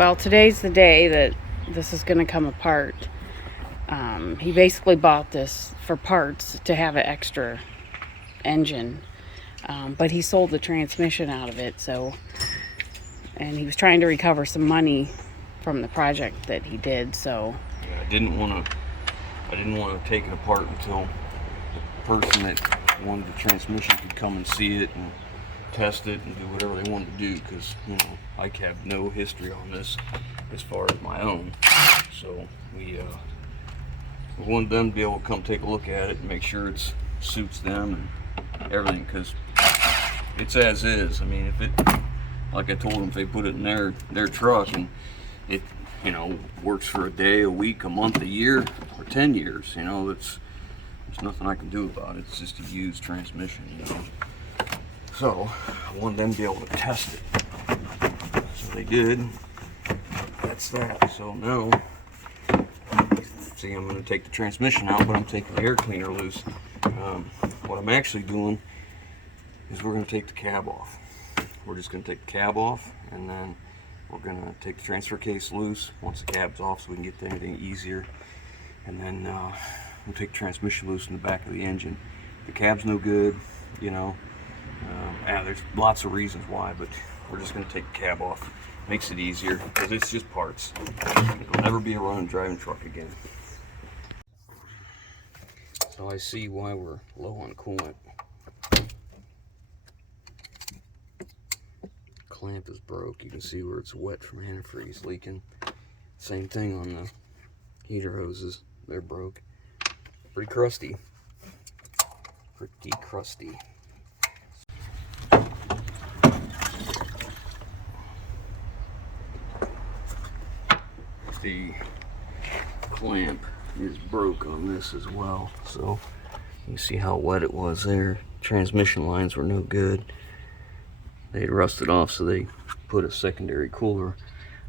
Well, today's the day that this is going to come apart. He basically bought this for parts to have an extra engine, but he sold the transmission out of it. And he was trying to recover some money from the project that he did. So yeah, I didn't want to take it apart until the person that wanted the transmission could come and see it and test it and do whatever they wanted to do, because I have no history on this as far as my own. So we wanted them to be able to come take a look at it and make sure it suits them and everything, because it's as is. I mean, if it, like I told them, if they put it in their truck and it works for a day, a week, a month, a year, or 10 years, there's nothing I can do about it. It's just a used transmission, So I wanted them to be able to test it. So they did. That's that. So now, see, I'm going to take the transmission out, but I'm taking the air cleaner loose. What I'm actually doing is we're going to take the cab off. We're just going to take the cab off, and then we're going to take the transfer case loose once the cab's off, so we can get to anything easier. And then we'll take the transmission loose in the back of the engine. The cab's no good, there's lots of reasons why, but we're just going to take the cab off. Makes it easier because it's just parts. It'll never be a running driving truck again. So I see why we're low on coolant. Clamp is broke. You can see where it's wet from antifreeze leaking. Same thing on the heater hoses. They're broke. Pretty crusty. Pretty crusty. The clamp is broke on this as well, so you can see how wet it was there. Transmission lines were no good. They had rusted off, so they put a secondary cooler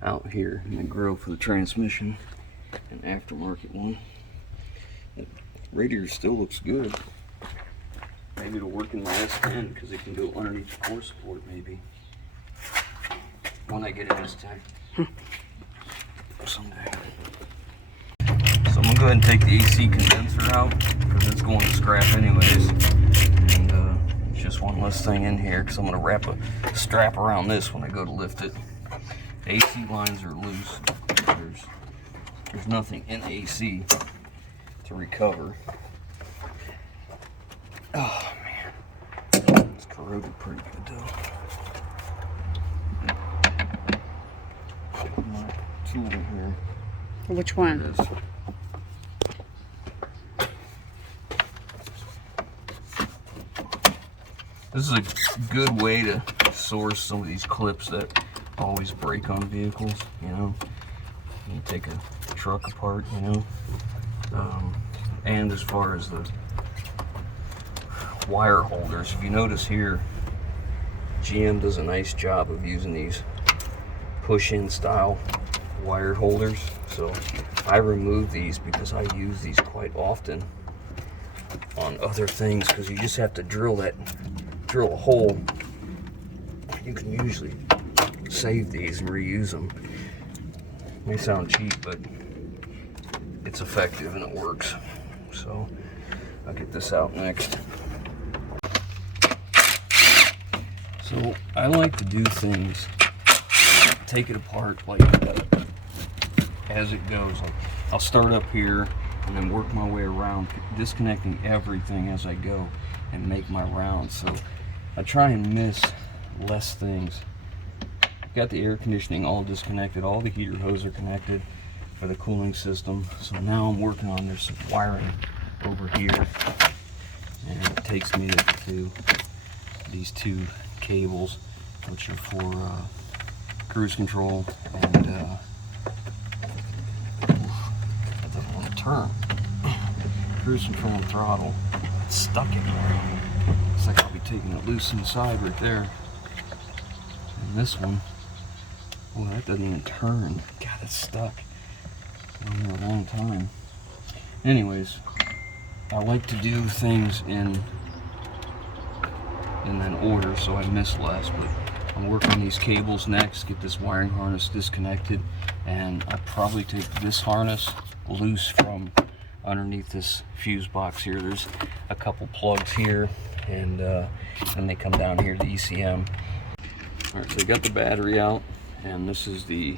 out here in the grill for the transmission, an aftermarket one. The radiator still looks good. Maybe it'll work in the ISNT because it can go underneath the core support, maybe, when I get it this time. Someday. So I'm gonna go ahead and take the AC condenser out because it's going to scrap anyways, and it's just one less thing in here because I'm gonna wrap a strap around this when I go to lift it. The AC lines are loose. There's nothing in AC to recover. Oh man, it's corroded pretty good though. Tool here. Which one? There it is. This is a good way to source some of these clips that always break on vehicles, You take a truck apart, And as far as the wire holders, if you notice here, GM does a nice job of using these push-in style wire holders. So I remove these because I use these quite often on other things, because you just have to drill a hole. You can usually save these and reuse them. May sound cheap, but it's effective and it works. So I'll get this out next. So I like to do things, take it apart like as it goes. Like I'll start up here and then work my way around, disconnecting everything as I go and make my rounds. So I try and miss less things. Got the air conditioning all disconnected, all the heater hoses are connected for the cooling system. So now I'm working on, there's some wiring over here, and it takes me to these two cables, which are for cruise control and I don't want to turn. Cruise control and throttle. It's stuck in there. Looks like I'll be taking it loose inside right there. And this one, boy, that doesn't even turn. God, it's stuck. Been here a long time. Anyways, I like to do things in then order so I miss less, but I'll work on these cables next, get this wiring harness disconnected, and I'll probably take this harness loose from underneath this fuse box here. There's a couple plugs here, and they come down here to the ECM. All right, so I got the battery out, and this is the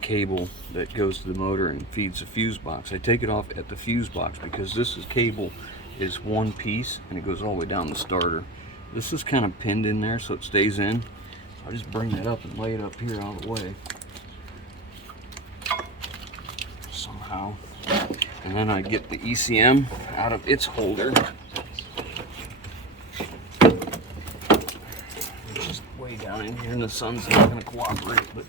cable that goes to the motor and feeds the fuse box. I take it off at the fuse box because cable is one piece and it goes all the way down the starter. This is kind of pinned in there so it stays in. I'll just bring that up and lay it up here out of the way somehow, and then I get the ECM out of its holder, which is way down in here, and the sun's not going to cooperate, but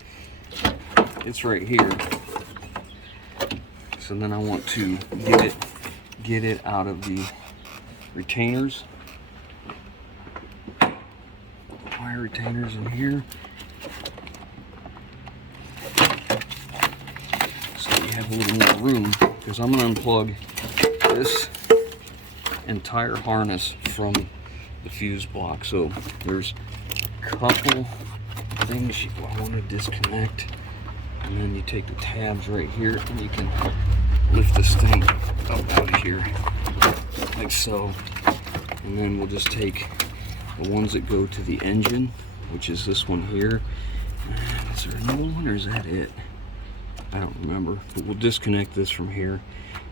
it's right here. So then I want to get it out of the retainers, wire retainers in here, so you have a little more room, because I'm going to unplug this entire harness from the fuse block. So there's a couple things I want to disconnect, and then you take the tabs right here and you can lift this thing up out of here like so, and then we'll just take the ones that go to the engine, which is this one here. Is there another one, or is that it? I don't remember, but we'll disconnect this from here.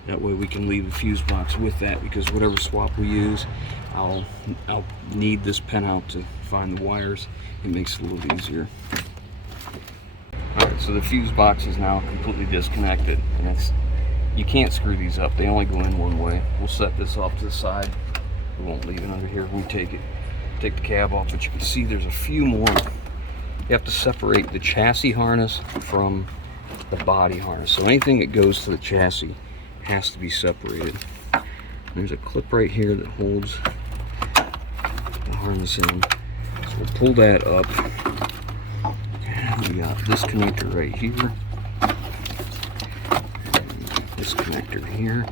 That way we can leave the fuse box with that, because whatever swap we use, I'll need this pen out to find the wires. It makes it a little easier. Alright, so the fuse box is now completely disconnected, and you can't screw these up. They only go in one way. We'll set this off to the side. We won't leave it under here when we take the cab off, but you can see there's a few more. You have to separate the chassis harness from the body harness. So anything that goes to the chassis has to be separated. There's a clip right here that holds the harness in. So we'll pull that up. And we got this connector right here. And this connector here.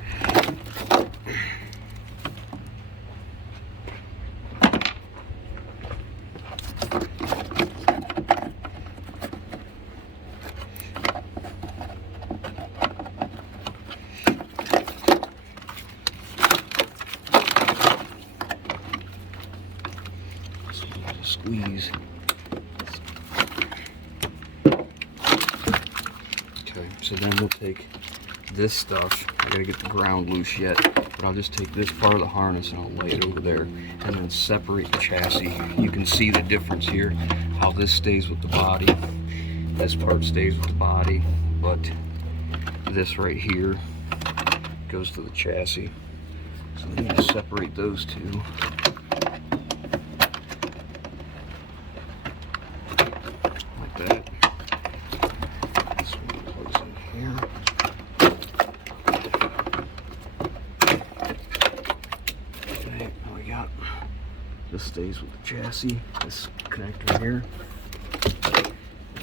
Squeeze. Okay, so then we'll take this stuff. I gotta get the ground loose yet, but I'll just take this part of the harness and I'll lay it over there, and then separate the chassis. You can see the difference here, how this stays with the body. This part stays with the body, but this right here goes to the chassis. So we need to separate those two. This stays with the chassis, this connector here.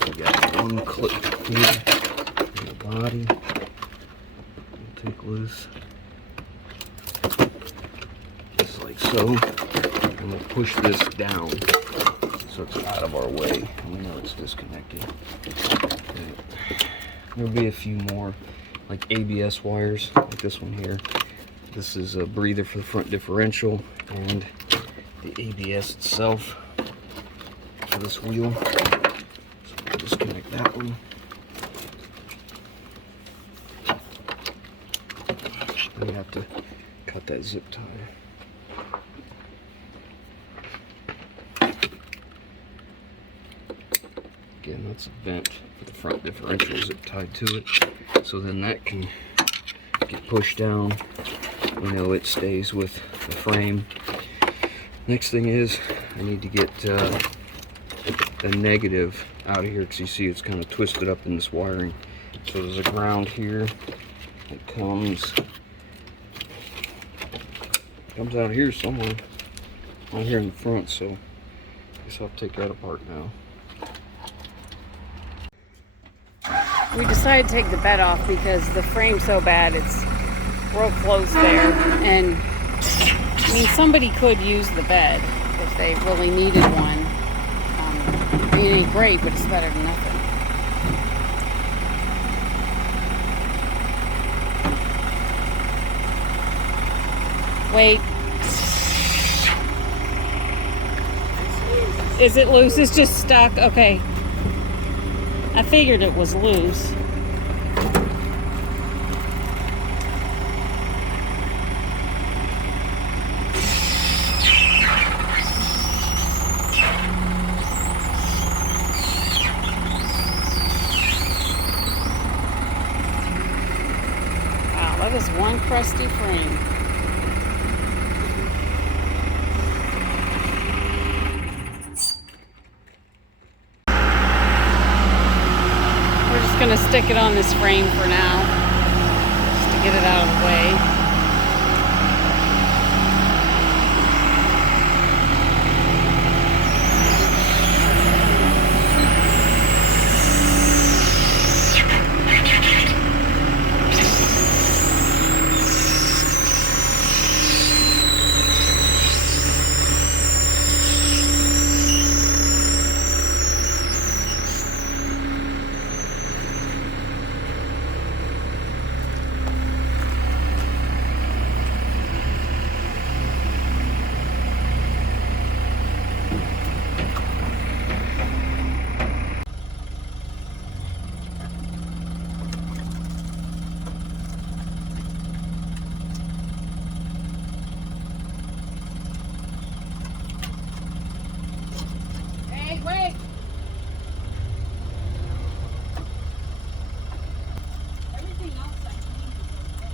We got one clip here in the body. We'll take loose, just like so, and we'll push this down so it's out of our way. We know it's disconnected. Okay. There'll be a few more, like ABS wires, like this one here. This is a breather for the front differential, and the ABS itself for this wheel. So we'll disconnect that one. Then we have to cut that zip tie. Again, that's a vent for the front differential zip tied to it. So then that can get pushed down. We know it stays with the frame. Next thing is, I need to get the negative out of here, because you see it's kind of twisted up in this wiring. So there's a ground here that comes out here somewhere, out here in the front. So I guess I'll take that apart now. We decided to take the bed off because the frame's so bad, it's real close there, and I mean, somebody could use the bed if they really needed one, be great, but it's better than nothing. Wait. Is it loose? It's just stuck. Okay. I figured it was loose. Wow, that is one crusty frame. Gonna stick it on this frame for now, just to get it out of the way. Wait. Everything else I cleaned is okay.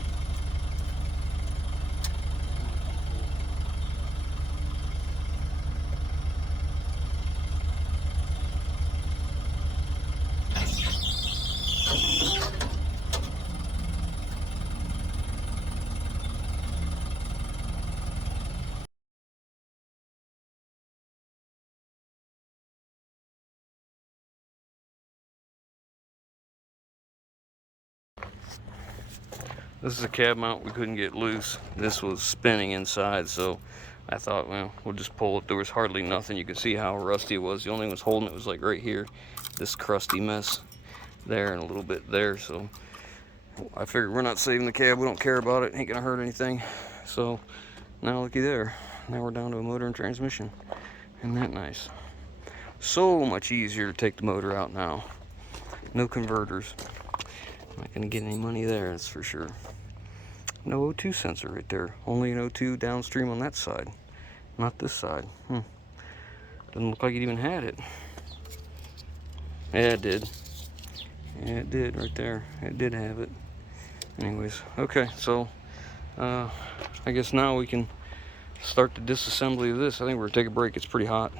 This is a cab mount we couldn't get loose. This was spinning inside, so I thought, well, we'll just pull it. There was hardly nothing. You could see how rusty it was. The only thing that was holding it was like right here, this crusty mess there and a little bit there. So I figured we're not saving the cab. We don't care about it. Ain't gonna hurt anything. So now looky there. Now we're down to a motor and transmission. Isn't that nice? So much easier to take the motor out now. No converters. Not gonna get any money there, that's for sure. No O2 sensor right there. Only an O2 downstream on that side, not this side. Doesn't look like it even had it. Yeah, it did. Yeah, it did right there. It did have it. Anyways, okay, so I guess now we can start the disassembly of this. I think we're gonna take a break. It's pretty hot.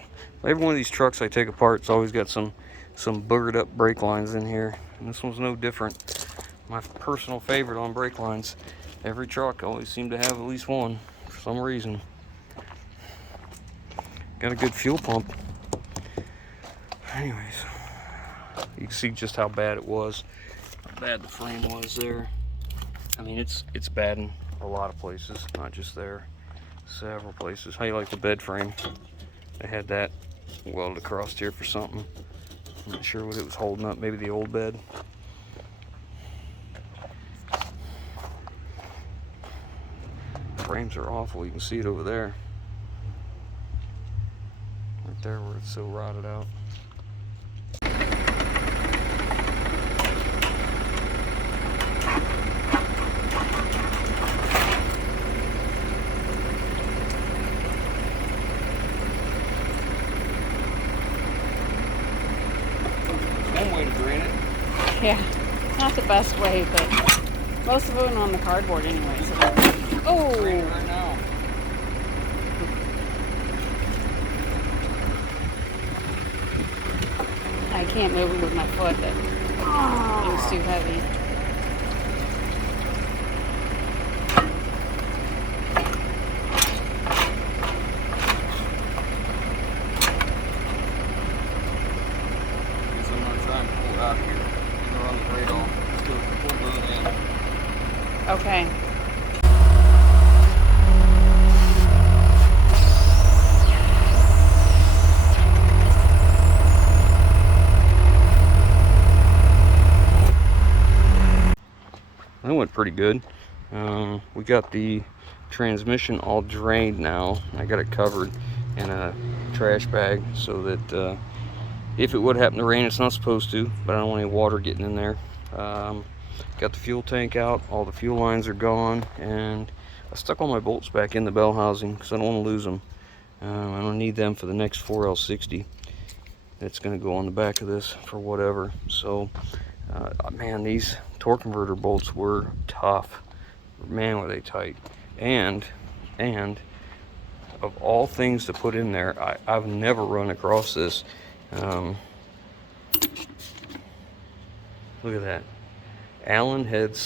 Every one of these trucks I take apart, it's always got some boogered up brake lines in here, and this one's no different. My personal favorite on brake lines. Every truck always seemed to have at least one for some reason. Got a good fuel pump. Anyways, you can see just how bad it was, how bad the frame was there. I mean, it's bad in a lot of places, not just there. Several places. How you like the bed frame? They had that welded across here for something. I'm not sure what it was holding up. Maybe the old bed. Frames are awful. You can see it over there. Right there where it's so rotted out. One way to drain it. Yeah, not the best way, but most of it went on the cardboard anyway. So oh! Drain it right now. I can't move it with my foot. It was too heavy. So I'm gonna try and pull it out here. We're on the brake off. Let's do it. Pull both in. Okay. pretty good. We got the transmission all drained now. I got it covered in a trash bag so that if it would happen to rain, it's not supposed to, but I don't want any water getting in there. Got the fuel tank out, all the fuel lines are gone, and I stuck all my bolts back in the bell housing because I don't want to lose them. I don't need them for the next 4L60 that's going to go on the back of this for whatever. So man, these torque converter bolts were tough. Man, were they tight. And of all things to put in there, I've never run across this. Look at that. Allen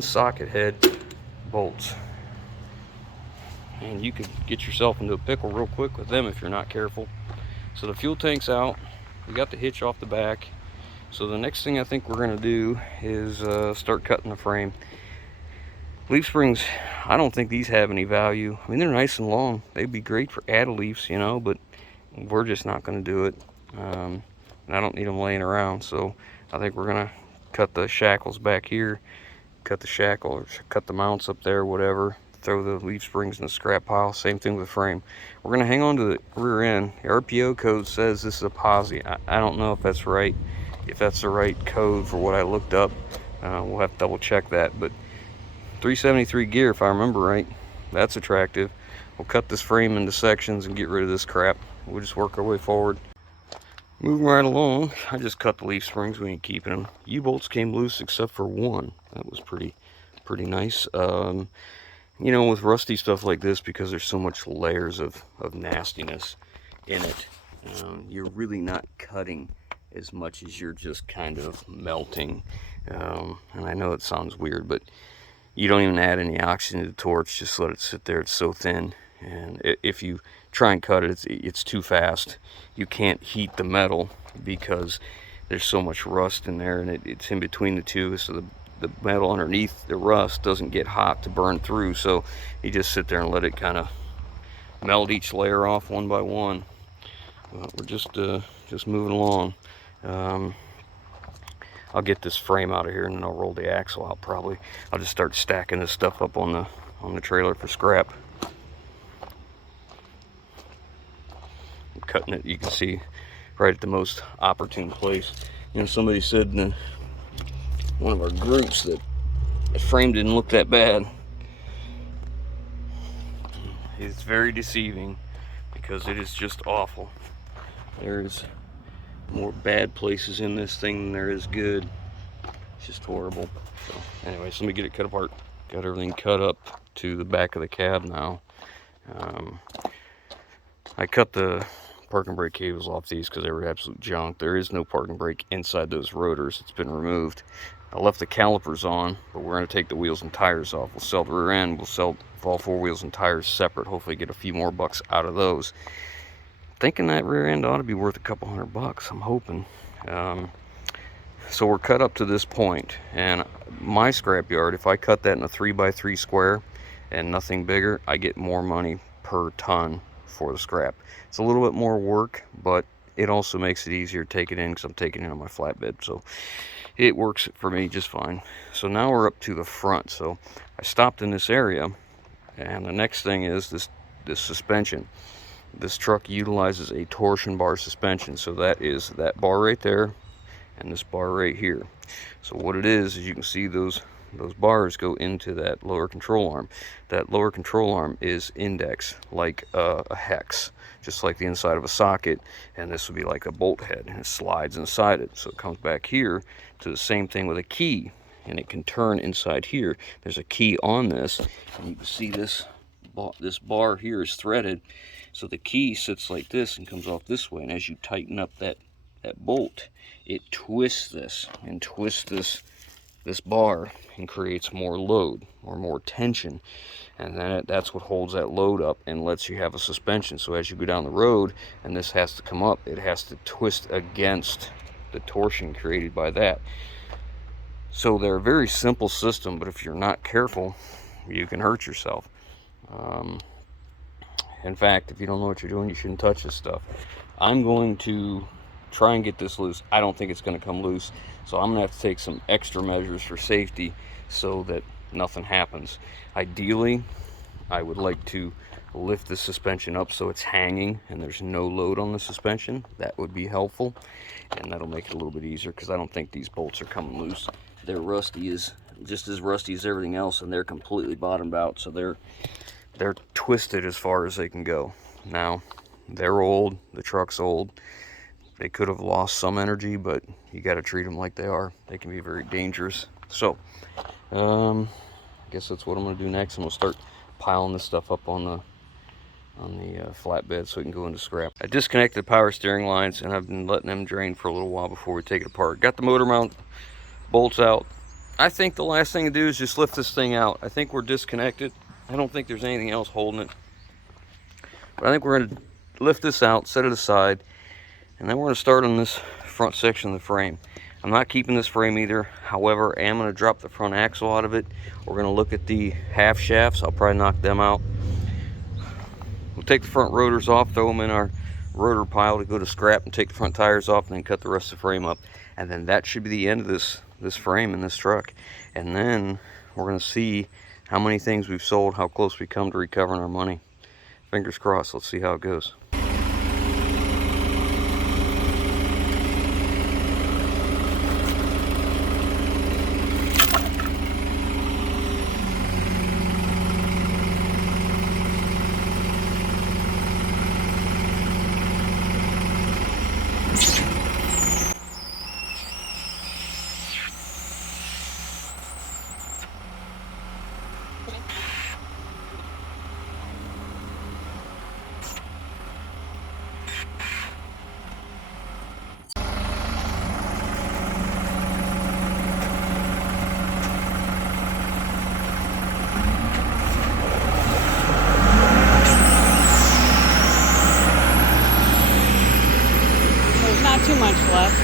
socket head bolts. And you could get yourself into a pickle real quick with them if you're not careful. So the fuel tank's out. We got the hitch off the back. So the next thing I think we're going to do is start cutting the frame. Leaf springs, I don't think these have any value. I mean, they're nice and long. They'd be great for add-a-leafs, you know, but we're just not going to do it. And I don't need them laying around. So I think we're going to cut the shackles back here, cut the shackle, or cut the mounts up there, whatever. Throw the leaf springs in the scrap pile. Same thing with the frame. We're going to hang on to the rear end. The RPO code says this is a posi. I don't know if that's right, if that's the right code for what I looked up. We'll have to double check that. But 373 gear, if I remember right. That's attractive. We'll cut this frame into sections and get rid of this crap. We'll just work our way forward. Moving right along, I just cut the leaf springs. We ain't keeping them. U-bolts came loose except for one. That was pretty nice. You know, with rusty stuff like this, because there's so much layers of nastiness in it, you're really not cutting as much as you're just kind of melting. And I know it sounds weird, but you don't even add any oxygen to the torch. Just let it sit there. It's so thin. And if you try and cut it, it's too fast. You can't heat the metal because there's so much rust in there, and it's in between the two, so the metal underneath the rust doesn't get hot to burn through. So you just sit there and let it kind of melt each layer off one by one. We're just moving along. I'll get this frame out of here and then I'll roll the axle out. Probably I'll just start stacking this stuff up on the trailer for scrap. I'm cutting it, you can see, right at the most opportune place. You know, somebody said in one of our groups that the frame didn't look that bad. It's very deceiving because it is just awful. There's more bad places in this thing than there is good. It's just horrible. So anyways, let me get it cut apart. Got everything cut up to the back of the cab now. I cut the parking brake cables off these because they were absolute junk. There is no parking brake inside those rotors. It's been removed. I left the calipers on, but we're going to take the wheels and tires off. We'll sell the rear end. We'll sell all four wheels and tires separate. Hopefully get a few more bucks out of those. Thinking that rear end ought to be worth a couple $100. I'm hoping. So we're cut up to this point, and my scrap yard, if I cut that in a 3x3 square and nothing bigger, I get more money per ton for the scrap. It's a little bit more work, but it also makes it easier to take it in because I'm taking it on my flatbed. So it works for me just fine. So now we're up to the front. So I stopped in this area, and the next thing is this suspension. This truck utilizes a torsion bar suspension. So that is that bar right there and this bar right here. So what it is you can see those bars go into that lower control arm. That lower control arm is index, like a hex, just like the inside of a socket, and this would be like a bolt head, and it slides inside it. So it comes back here to the same thing with a key, and it can turn inside here. There's a key on this, and you can see this bar here is threaded, so the key sits like this and comes off this way, and as you tighten up that bolt, it twists this and twists this bar and creates more load or more tension, and then that's what holds that load up and lets you have a suspension. So as you go down the road and this has to come up, it has to twist against the torsion created by that. So they're a very simple system, but if you're not careful, you can hurt yourself. In fact, if you don't know what you're doing, you shouldn't touch this stuff. I'm going to try and get this loose. I don't think it's going to come loose, so I'm going to have to take some extra measures for safety so that nothing happens. Ideally, I would like to lift the suspension up so it's hanging and there's no load on the suspension. That would be helpful, and that'll make it a little bit easier, because I don't think these bolts are coming loose. They're rusty, as just as rusty as everything else, and they're completely bottomed out, so they're twisted as far as they can go. Now, they're old, the truck's old, they could have lost some energy, but you got to treat them like they are. They can be very dangerous. So I guess that's what I'm going to do next. I'm going to start piling this stuff up on the flatbed so it can go into scrap. I disconnected the power steering lines, and I've been letting them drain for a little while before we take it apart. Got the motor mount bolts out. I think the last thing to do is just lift this thing out. I think we're disconnected. I don't think there's anything else holding it, but I think we're going to lift this out, set it aside, and then we're going to start on this front section of the frame. I'm not keeping this frame either. However, I am going to drop the front axle out of it. We're going to look at the half shafts. I'll probably knock them out. We'll take the front rotors off, throw them in our rotor pile to go to scrap, and take the front tires off, and then cut the rest of the frame up. And then that should be the end of this frame in this truck. And then we're going to see how many things we've sold, how close we come to recovering our money. Fingers crossed. Let's see how it goes. Not too much left.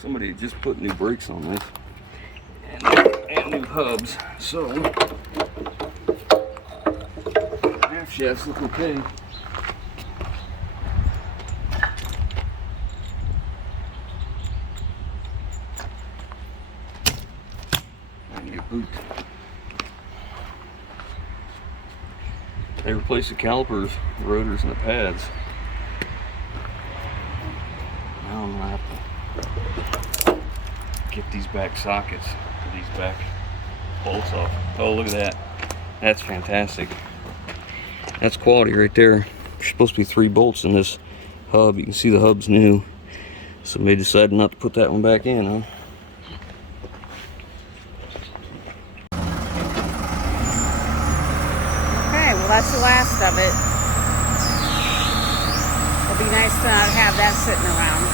Somebody just put new brakes on this and new hubs, so half shafts look okay. They replaced the calipers, the rotors, and the pads. Now I'm gonna have to get these back sockets, or these back bolts off. Oh, look at that. That's fantastic. That's quality right there. There's supposed to be 3 bolts in this hub. You can see the hub's new. Somebody decided not to put that one back in, huh? That's the last of it. It'll be nice to not have that sitting around.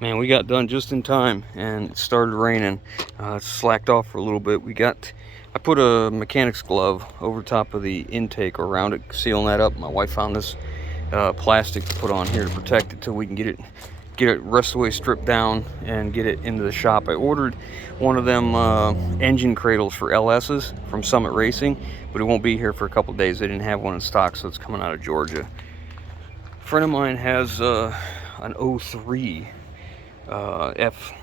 Man, we got done just in time, and it started raining. It slacked off for a little bit. I put a mechanic's glove over top of the intake, or around it, sealing that up. My wife found this plastic to put on here to protect it till we can get it rest of the way stripped down and get it into the shop. I ordered one of them engine cradles for LS's from Summit Racing, but it won't be here for a couple days. They didn't have one in stock, so it's coming out of Georgia. A friend of mine has an 03 F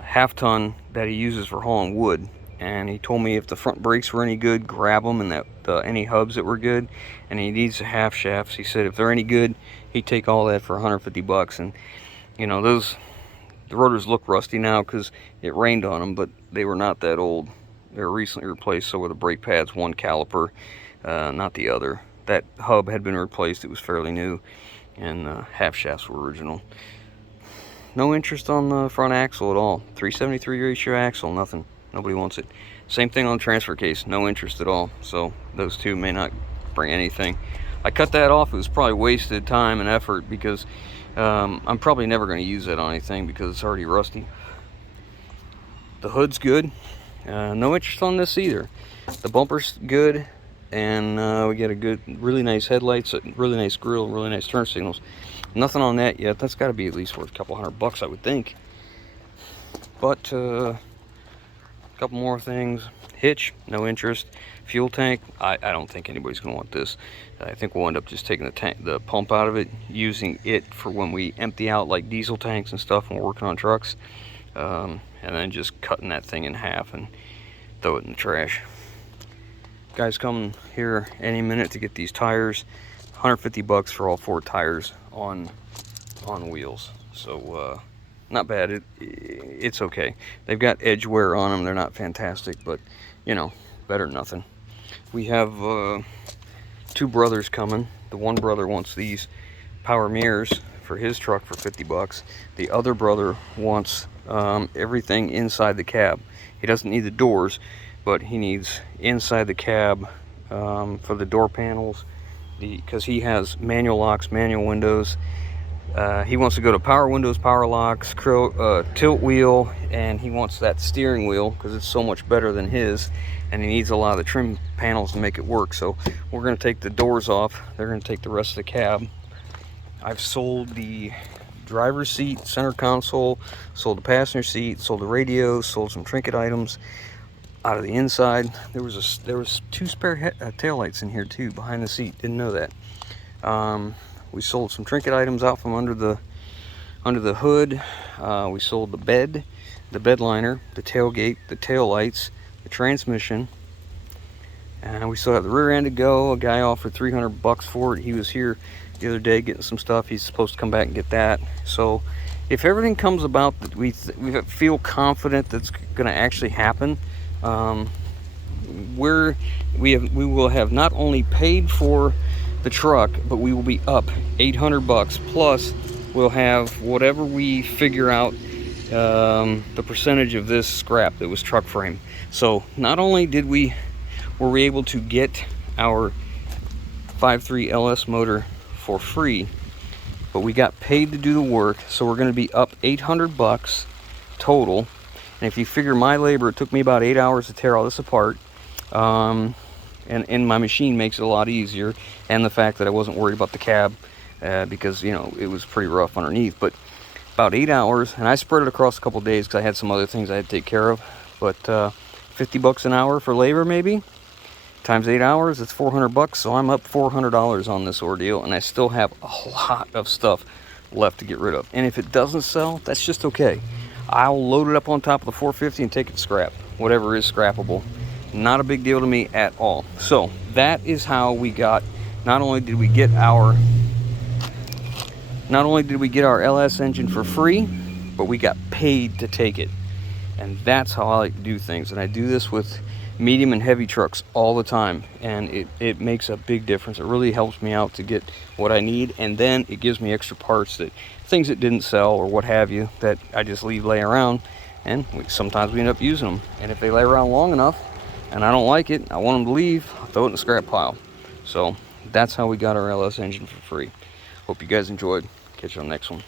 half-ton that he uses for hauling wood, and he told me if the front brakes were any good, grab them, and that any hubs that were good. And he needs the half shafts. He said if they're any good, he'd take all that for 150 bucks. And you know, the rotors look rusty now because it rained on them, but they were not that old. They were recently replaced. So were the brake pads, one caliper, not the other. That hub had been replaced. It was fairly new, and half shafts were original. No interest on the front axle at all. 373 ratio axle, nothing. Nobody wants it. Same thing on the transfer case, no interest at all. So those two may not bring anything. I cut that off. It was probably wasted time and effort, because I'm probably never going to use that on anything because it's already rusty. The hood's good. No interest on this either. The bumper's good, and we get a good, really nice headlights, a really nice grille, really nice turn signals. Nothing on that yet. That's got to be at least worth a couple $100, I would think. But a couple more things. Hitch, no interest. Fuel tank, I don't think anybody's gonna want this. I think we'll end up just taking the pump out of it, using it for when we empty out like diesel tanks and stuff when we're working on trucks, and then just cutting that thing in half and throw it in the trash. Guys coming here any minute to get these tires. $150 for all 4 tires on wheels. So not bad. It's okay. They've got edge wear on them. They're not fantastic, but you know, better than nothing. We have 2 brothers coming. The one brother wants these power mirrors for his truck for $50. The other brother wants everything inside the cab. He doesn't need the doors, but he needs inside the cab for the door panels, because he has manual locks, manual windows. He wants to go to power windows, power locks, tilt wheel, and he wants that steering wheel because it's so much better than his, and he needs a lot of the trim panels to make it work. So we're going to take the doors off. They're going to take the rest of the cab. I've sold the driver's seat, center console, sold the passenger seat, sold the radio, sold some trinket items out of the inside. There was 2 spare taillights in here too behind the seat. Didn't know that. We sold some trinket items out from under the hood. We sold the bed liner, the tailgate, the tail lights, the transmission, and we still have the rear end to go. A guy offered $300 for it. He was here the other day getting some stuff. He's supposed to come back and get that. So if everything comes about that we feel confident that's going to actually happen, we will have not only paid for the truck, but we will be up $800, plus we'll have whatever we figure out the percentage of this scrap that was truck frame. So not only were we able to get our 5.3 LS motor for free, but we got paid to do the work. So we're going to be up $800 total. And if you figure my labor, it took me about 8 hours to tear all this apart. And my machine makes it a lot easier, and the fact that I wasn't worried about the cab because, you know, it was pretty rough underneath. But about 8 hours, and I spread it across a couple days because I had some other things I had to take care of. But $50 an hour for labor, maybe times 8 hours, it's $400. So I'm up $400 on this ordeal, and I still have a lot of stuff left to get rid of. And if it doesn't sell, that's just okay. I'll load it up on top of the 450 and take it to scrap, whatever is scrappable. Not a big deal to me at all. So that is how we got, not only did we get our LS engine for free, but we got paid to take it. And that's how I like to do things. And I do this with medium and heavy trucks all the time, and it makes a big difference. It really helps me out to get what I need, and then it gives me extra parts, things that didn't sell or what have you, that I just leave laying around, and sometimes we end up using them. And if they lay around long enough and I don't like it, I want them to leave, I'll throw it in the scrap pile. So that's how we got our LS engine for free. Hope you guys enjoyed. Catch you on the next one.